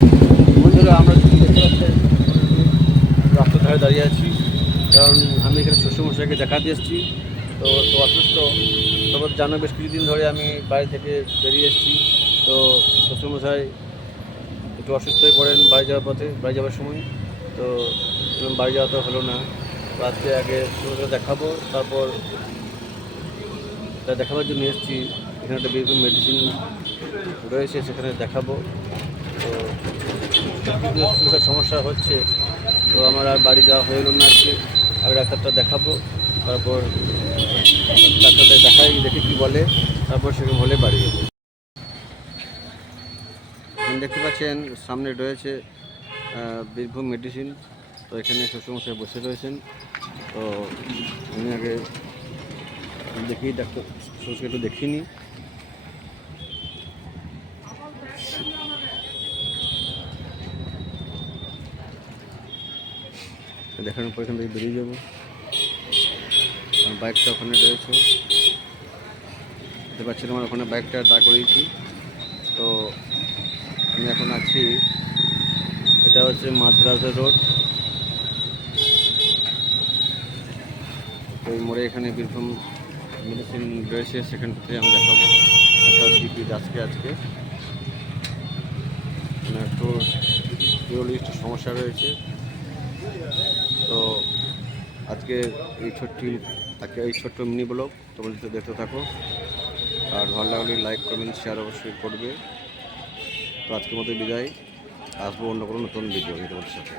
বন্ধুরা, আমরা দেখতে পাচ্ছেন রাস্তার ধারে দাঁড়িয়ে আছি, কারণ আমি এখানে শ্বশুরমশাইকে দেখাতে এসেছি। তো অসুস্থ, তারপর জানো বেশ কিছুদিন ধরে আমি বাড়ি থেকে বেরিয়ে এসেছি। তো শ্বশুরমশাই একটু অসুস্থ হয়ে পড়েন বাড়ি যাওয়ার সময়। তো বাড়ি যাওয়া তো হলো না। তো আজকে আগে শ্বশুরকে দেখাবো, তারপর দেখাবার জন্য এসেছি। এখানে একটা বিভিন্ন মেডিসিন রয়েছে, সেখানে দেখাবো। তো সমস্যা হচ্ছে, তো আমার আর বাড়ি যাওয়া হয়ে এলো না। আগে ডাক্তারটা দেখাবো, তারপর ডাক্তারটা দেখে কী বলে, তারপর সেরকম হলে বাড়ি যাবো। দেখতে পাচ্ছেন সামনে রয়েছে বীরভূম মেডিসিন। তো এখানে শ্বশুরমশাই বসে রয়েছেন। তো আমি আগে দেখি, ডাক্তার শ্বশুরকে একটু দেখিনি। দেখানোর পর এখান থেকে বেরিয়ে যাবো। বাইকটা ওখানে রয়েছে, দেখতে পাচ্ছিলাম, আমার ওখানে বাইকটা দাঁড় করিয়েছি। তো আমি এখন আছি, এটা হচ্ছে মাদ্রাসা রোড। তো এই মোড়ে এখানে বীরভূম মেডিসিন রয়েছে, সেখান থেকে আমি দেখাবো একটা ডিপি আজকে মানে একটু ইউরোলিস্টের সমস্যা রয়েছে। তো আজকে এই ছোট্ট মিনি ব্লগ তোমরা দেখতে থাকো, আর ভালো লাগলে লাইক কমেন্ট শেয়ার অবশ্যই করবে। তো আজকের মতো বিদায়, আসবো অন্য কোনো নতুন ভিডিও তোমাদের সাথে।